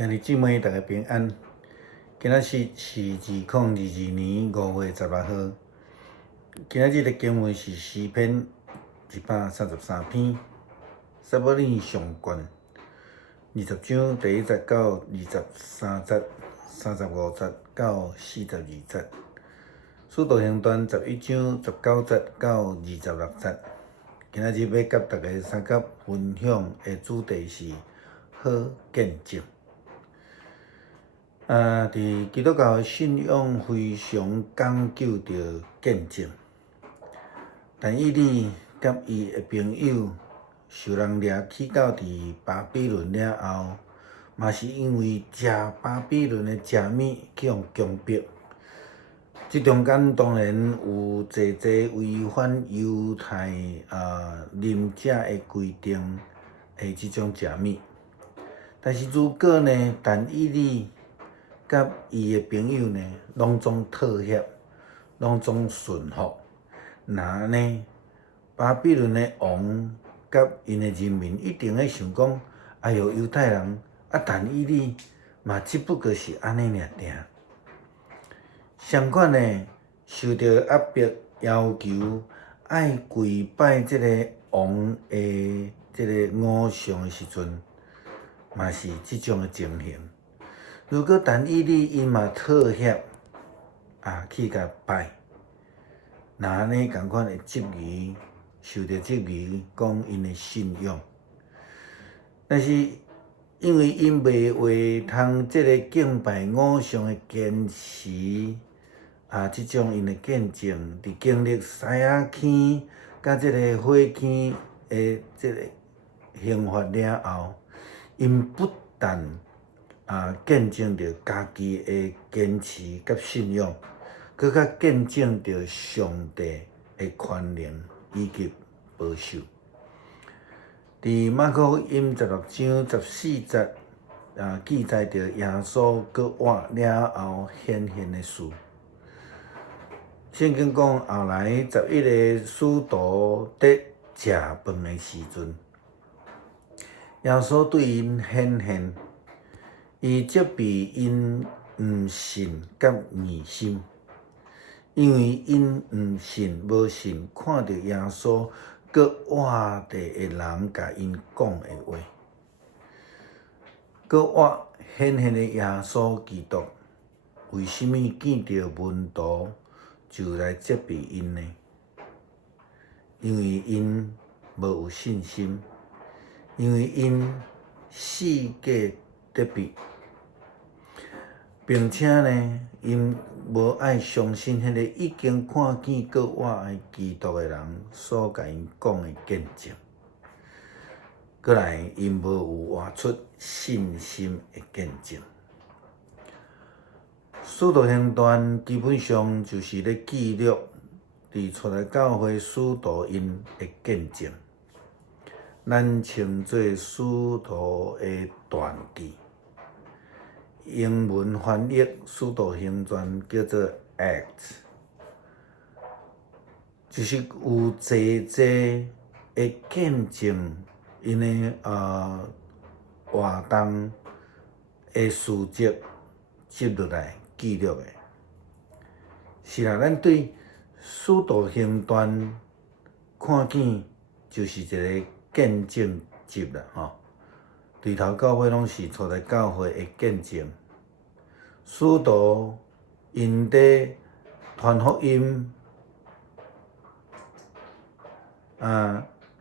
兄弟姊妹，大家平安。今仔日是2022年5月16号。今仔日的经文是诗篇133篇，撒母耳上卷20章第1节到23节、35节到42节。使徒行传11章19节到26节。今仔日要甲大家三角分享的主题是好见证。伫基督教的信仰非常讲究着见证。但以理甲伊的朋友受人掠去到伫巴比伦了后，嘛是因为食巴比伦的食物去互强迫。即中间当然有济违反犹太啉食的规定的即种食物。但是如果呢，但以理甲伊的朋友呢，拢总妥协，拢总顺服。那呢，巴比伦的王甲因的人民一定会想讲：哎哟，犹太人但以理嘛，只不过是安尼尔尔。相反呢，受到压迫要求，爱跪拜即个王的即个偶像的时阵，嘛是即种的情形。如果但以理因嘛妥协去甲拜，那安尼共款会质疑，受到质疑，讲因的信仰。但是因为因袂违通即个敬拜偶像的坚持即种因的见证，伫经历西雅坑甲即个火坑的即个刑罚了后，因不但见证着家己的坚持甲信仰，佮较见证着上帝的权能以及保守。伫马可福音16章14节记载着耶稣搁活了后显现的事。圣经讲后来11个使徒伫食饭的时阵，耶稣对因显现。伊责备因毋信甲疑心，因为因毋信无信看到耶稣搁活地的人甲因讲的话，搁活显现的耶稣基督，为什么见到门徒就来责备因呢？因为因无有信心，因为因四界得必。并且呢，因无爱相信迄个已经看见搁活的基督的人所甲因讲的见证。过来，因无有活出信心的见证。使徒行传基本上就是咧记录伫初代教会使徒因的见证，咱称作使徒的传记。英文翻译《使徒行传》叫做 Acts， 就是有济的见证因的活动的事迹记落来记录的。是啦，咱对《使徒行传》看见就是一个见证集啦，吼。对头到尾拢是初代教会的见证。使徒因伫传福音，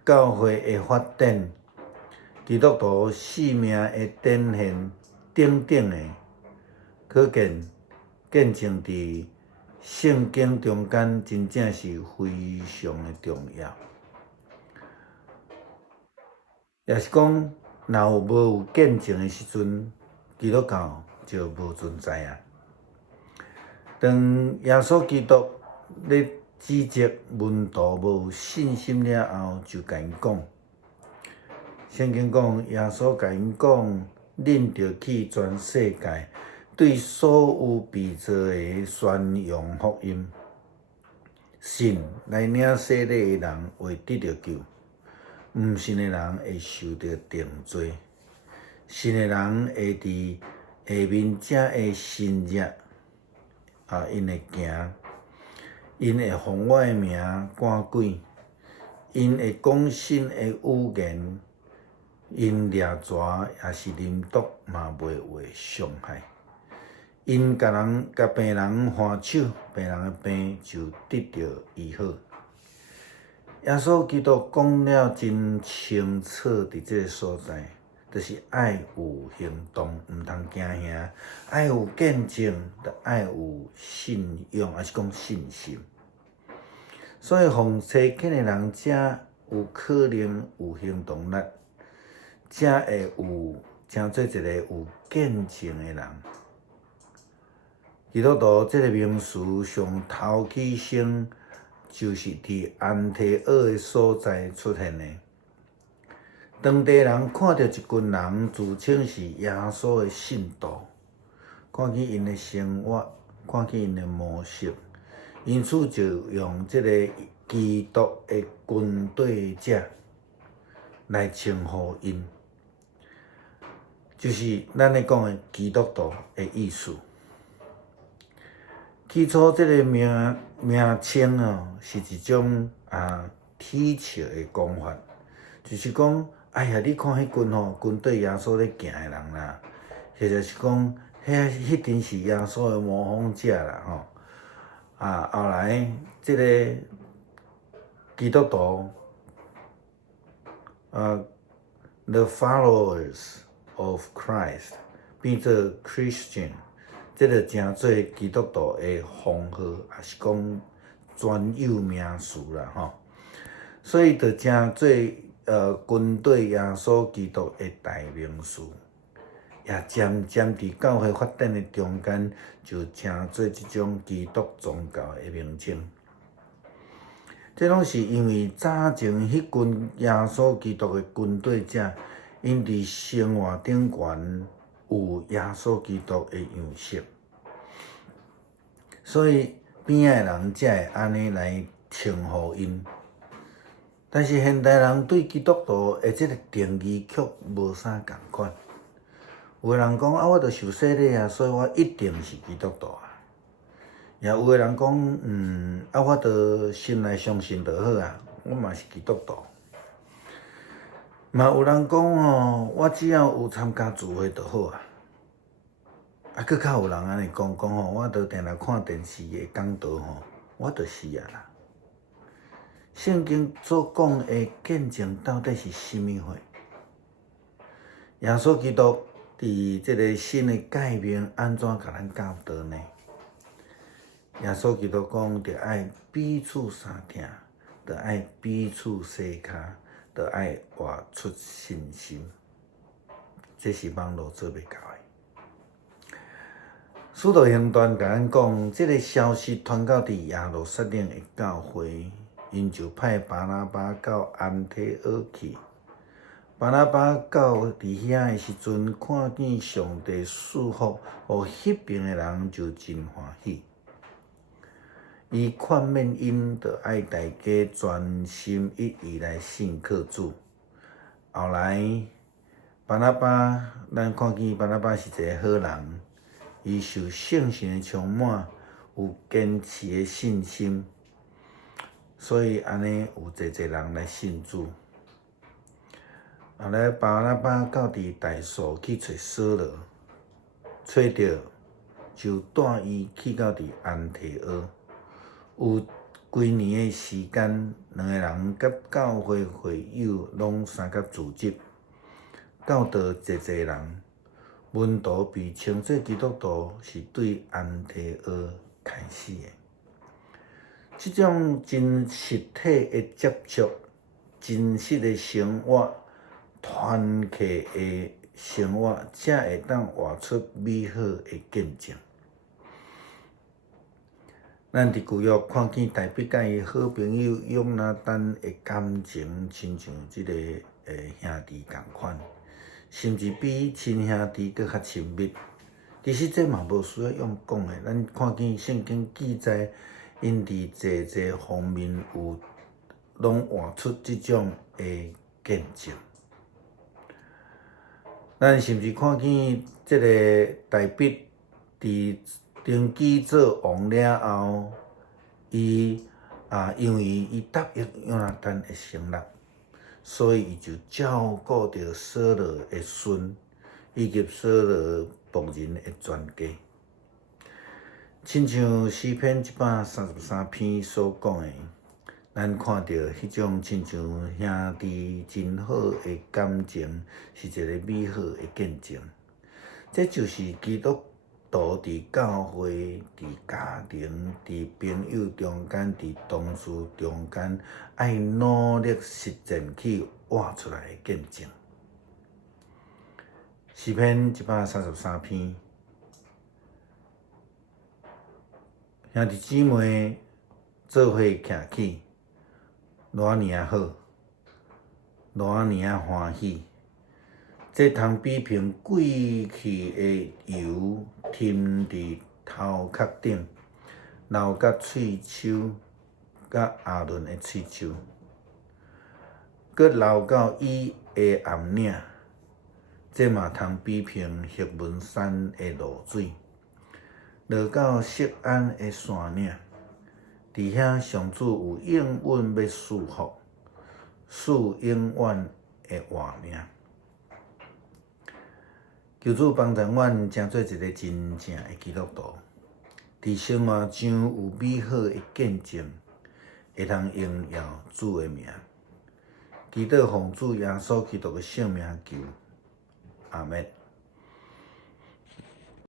教会的发展，基督徒生命的展现等等的，可见见证伫圣经中间真正是非常的重要。也是讲，若无有见证的时阵，基督教就无存在啊。当耶稣基督咧指责门徒无有信心了后，就甲因讲，圣经讲耶稣甲因讲，恁着去全世界，对所有被造的宣扬福音，信来领洗礼的人会得到救，毋信的人会受到定罪。信的人会伫下面正的新约因会行，因会奉我的名赶鬼，因会讲新的语言，因掠蛇也是啉毒，嘛袂有伤害。因甲病人还手，病人的病就得到医好。耶稣基督讲了真清楚，伫这个所在，就是爱有行动，毋通惊吓；爱有见证，着爱有信用，还是讲信心。所以，奉差遣的人，才有可能有行动力，才会有成做一个有见证的人。基督徒这个名词上头起先，就是伫安提阿的所在出现的。当地人看到一群人自称是耶稣的信徒，看见因的生活，看见因的模式，因此就用这个基督的军队者来称呼因，就是咱咧讲的基督徒的意思。起初，这个名称是一种体笑的讲法，就是讲，哎呀，你看迄群军队耶稣咧行的人啦，或者是讲，迄定是耶稣的模仿者啦，后来这个基督徒，the followers of Christ 变做 Christian。这个真做基督徒的封号，也是讲专有名词啦，所以就真做军队耶稣基督的代名词，也渐渐伫教会发展的中间，就成做即种基督宗教的名称。这拢是因为早前迄群耶稣基督的军队者，因伫生活顶悬有耶稣基督的样式，所以边仔人才会安尼来称呼因。但是现代人对基督徒的这个定义却无啥共款。有个人讲我著受洗礼所以我一定是基督徒也有个人讲我著心内相信就好我嘛是基督徒。嘛有人讲我只要有参加聚会就好佫较有人安尼讲我著定定看电视的讲道我就是啦。圣经所讲的见证到底是甚物货？耶稣基督伫这个新的界面安怎甲咱教导呢？耶稣基督讲，着爱彼此相听，着爱彼此洗脚，着爱活出信心。这是网络做袂到的。使徒行传甲咱讲，这个消息传到伫耶路撒冷的教会，因就派巴拿巴到安提阿去。巴拿巴到伫遐的时阵，看见上帝赐福，互迄边的人就真欢喜。伊劝勉因，着爱大家专心一意来信靠主。后来，巴拿巴，咱看见巴拿巴是一个好人，伊受圣神的充满，有坚持的信心，所以安尼有侪人来信主。后来巴拿巴到伫大数去找扫罗，找着就带伊去到伫安提阿。有规年的时间，两个人甲教会会友拢相甲组织，教导侪人。门徒被称作基督徒，是对安提阿开始的。这种真实体的接触，真实的生活，团契的生活，才会当活出美好的见证。咱伫旧约看见大卫甲伊好朋友约拿单的感情，亲像即个兄弟共款，甚至比亲兄弟搁较亲密。其实这嘛无需要用讲的，咱看见圣经记载，因伫侪方面拢活出即种的见证。咱是毋是看见即个大笔伫登基做王了后，伊因为伊答应约拿单会成立，所以伊就照顾着扫罗的孙，以及扫罗仆人的全家。亲像诗篇133篇所讲的，咱看到迄种亲像兄弟真好的感情，是一个美好的见证。这就是基督徒伫教会、伫家庭、伫朋友中间、伫同事中间，爱努力实践去活出来的见证。诗篇133篇，兄弟姊妹做伙徛起，偌尔好，偌尔欢喜。这通比平贵气的油添伫头壳顶，流甲喙鬚，甲亚伦的喙鬚，佮流到伊的暗领。这嘛通比平黑门山的露水，落到锡安的山岭。伫遐上主有永远要赐福，赐永远的活命。求主帮助阮，成做一个真正的基督徒，伫生活上有美好的见证，会通荣耀主的名。祈祷奉主耶稣基督的圣名求，阿门。